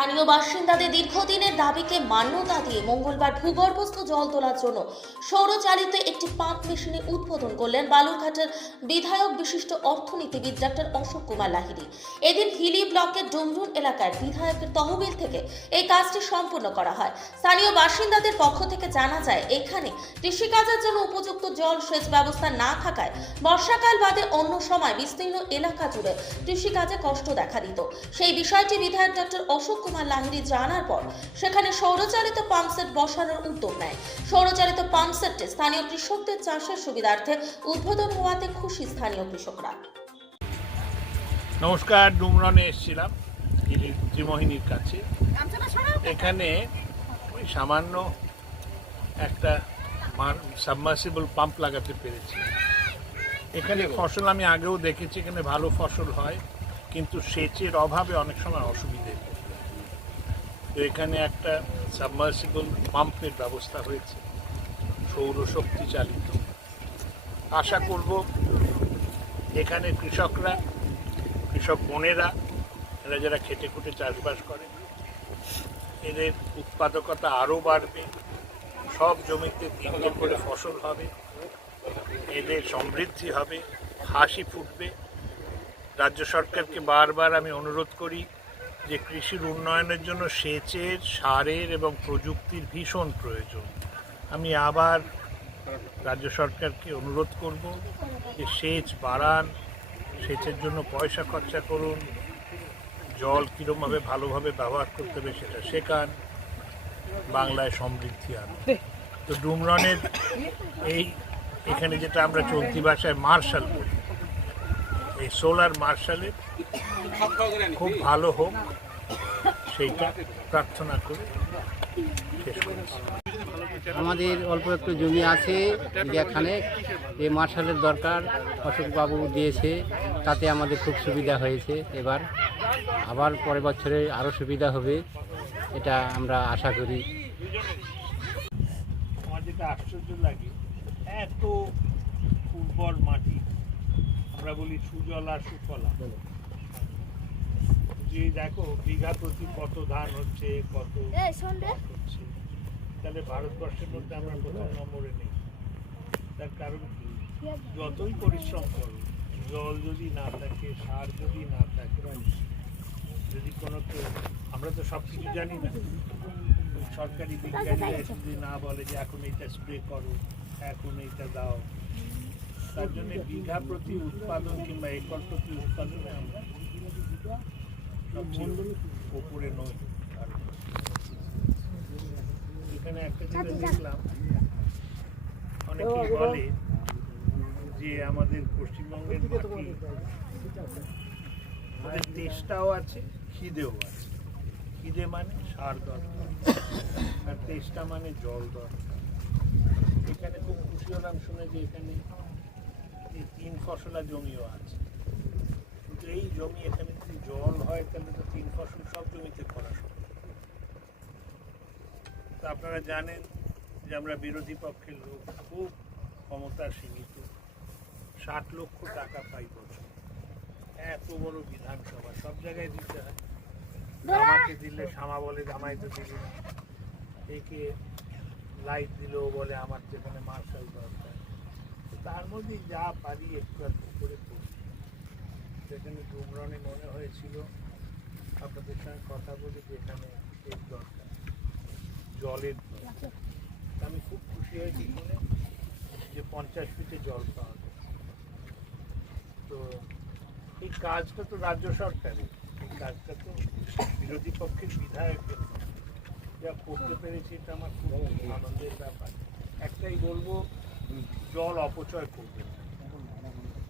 স্থানীয় বাসিন্দাদের দীর্ঘদিনের দাবিকে মান্যতা দিয়ে মঙ্গলবার ভূগর্ভস্থ জল তোলার জন্য সৌরচালিত একটি পাম্প মেশিনে উদ্বোধন করলেন বালুরঘাটের বিধায়ক বিশিষ্ট অর্থনীতিবিদ ডাক্তার অশোক কুমার লাহিড়ী। এদিন হিলি ব্লকের ডুমরুন এলাকার বিধায়কের তহবিল থেকে এই কাজটি সম্পূর্ণ করা হয়। স্থানীয় বাসিন্দাদের পক্ষ থেকে জানা যায়, এখানে কৃষিকাজের জন্য উপযুক্ত জল সেচ ব্যবস্থা না থাকায় বর্ষাকাল বাদে অন্য সময় বিস্তীর্ণ এলাকা জুড়ে কৃষিকাজে কষ্ট দেখা দিত। সেই বিষয়টি বিধায়ক ডক্টর অশোক কুমার লাহিড়ী জানার পর সেখানে সৌরচালিত পাম্পসেট বসানোর উদ্যোগ নেয়। সৌরচালিত পাম্পসেটটি স্থানীয় কৃষকদের চাষের সুবিধার্থে উদ্বোধন হওয়াতে খুশি স্থানীয় কৃষকরা। নমস্কার, ডুমরনে এসেছিলাম ত্রিমোহিনীর কাছে। এখানে ওই সামান্য একটা সাবমার্সিবল পাম্প লাগাতে পেরেছি। এখানে ফসল আমি আগেও দেখেছি, এখানে ভালো ফসল হয়, কিন্তু সেচের অভাবে অনেক সময় অসুবিধে। তো এখানে একটা সাবমার্সিবল পাম্পের ব্যবস্থা হয়েছে, সৌরশক্তি চালিত। আশা করব এখানে কৃষকরা, কৃষক বোনেরা, এরা যারা খেটে খুঁটে চাষবাস করে, এদের উৎপাদকতা আরও বাড়বে, সব জমিতে তিনটে করে ফসল হবে, এদের সমৃদ্ধি হবে, হাসি ফুটবে। রাজ্য সরকারকে বারবার আমি অনুরোধ করি যে কৃষির উন্নয়নের জন্য সেচের, সারের এবং প্রযুক্তির ভীষণ প্রয়োজন। আমি আবার রাজ্য সরকারকে অনুরোধ করব যে সেচ বাড়ান, সেচের জন্য পয়সা খরচা করুন, জল কীরমভাবে ভালোভাবে ব্যবহার করতে হবে সেটা শেখান, বাংলায় সমৃদ্ধি আন তো ডুমরনের এই এখানে যেটা আমরা চলতি ভাষায় মার্শাল বলি এই সোলার মার্শালের খুব ভালো হোক সেইটা প্রার্থনা করে শেষ করেছি। আমাদের অল্প একটু জমি আছে এখানে এই মার্শালের দরকার অশোকবাবু দিয়েছে তাতে আমাদের খুব সুবিধা হয়েছে। এবার আবার পরের বছরে আরও সুবিধা হবে এটা আমরা আশা করি। আমার যেটা আশ্চর্য লাগে এত উর্বর মাটি আমরা বলি সুজলা সুফলা। যে দেখো বিঘা প্রতি কত ধান হচ্ছে কত হচ্ছে? তাহলে ভারতবর্ষের মধ্যে আমরা প্রথম নম্বরে নেই। তার কারণ কি? যতই পরিশ্রম করো জল যদি না থাকে সার যদি না থাকে যদি কোনো কেউ আমরা তো সব কিছু জানি না। সরকারি বিজ্ঞানীরা যদি না বলে যে এখন এটা স্প্রে করো এখন এটা দাও তার জন্য বিঘা প্রতি উৎপাদন কিংবা একর প্রতি উৎপাদনে আমরা সবচেয়ে উপরে নই এখানে একটা যেটা দেখলাম অনেকেই বলে যে আমাদের পশ্চিমবঙ্গের মাটি ওদের তেষ্টাও আছে খিদেও আছে। খিদে মানে সার দরকার। আর তেষ্টা মানে জল দরকার। এখানে খুব খুশি হলাম শুনে যে এখানে। এই তিন ফসলা জমিও আছে। কিন্তু এই জমি এখানে যদি জল হয়, তাহলে তো তিন ফসল সব জমিতে করা সম্ভব তো আপনারা জানেন যে আমরা বিরোধী পক্ষের লোক, খুব ক্ষমতা সীমিত ষাট লক্ষ টাকা পাই বছর। এত বড় বিধানসভা, সব জায়গায় দিতে হয়। আমাকে দিলে শ্যামা বলে আমায় তো দিলি। একে লাইট দিলেও বলে, আমার যেখানে মার্শাল দরকার। তার মধ্যে যা পারি একটু একটু করে করি। সেখানে ডুমরনে মনে হয়েছিল আপনাদের সঙ্গে কথা বলি যে এখানে এর দরকার। জলের আমি খুব খুশি হয়েছি শুনে যে পঞ্চাশ ফিটে জল পাওয়া যায় তো এই কাজটা তো রাজ্য সরকারের। এই কাজটা তো বিরোধী পক্ষের বিধায়কের যা করতে পেরেছি এটা আমার খুব আনন্দের ব্যাপার। একটাই বলব জল অপচয় করবে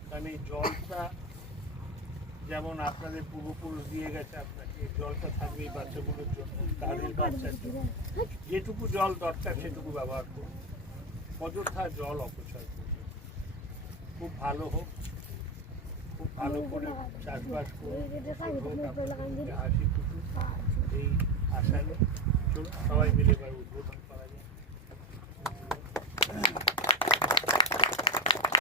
কারণ এই জলটা যেমন আপনাদের পূর্বপুরুষ দিয়ে গেছে, আপনাকে জলটা থাকবে এই বাচ্চাগুলোর জন্য, তাদের বাচ্চার জন্য। যেটুকু জল দরকার, সেটুকু ব্যবহার করুন। অযথা জল অপচয় করবে খুব ভালো হোক, খুব ভালো করে চাষবাস করুন হাসি ফুটুক এই আশা চলুন, সবাই মিলে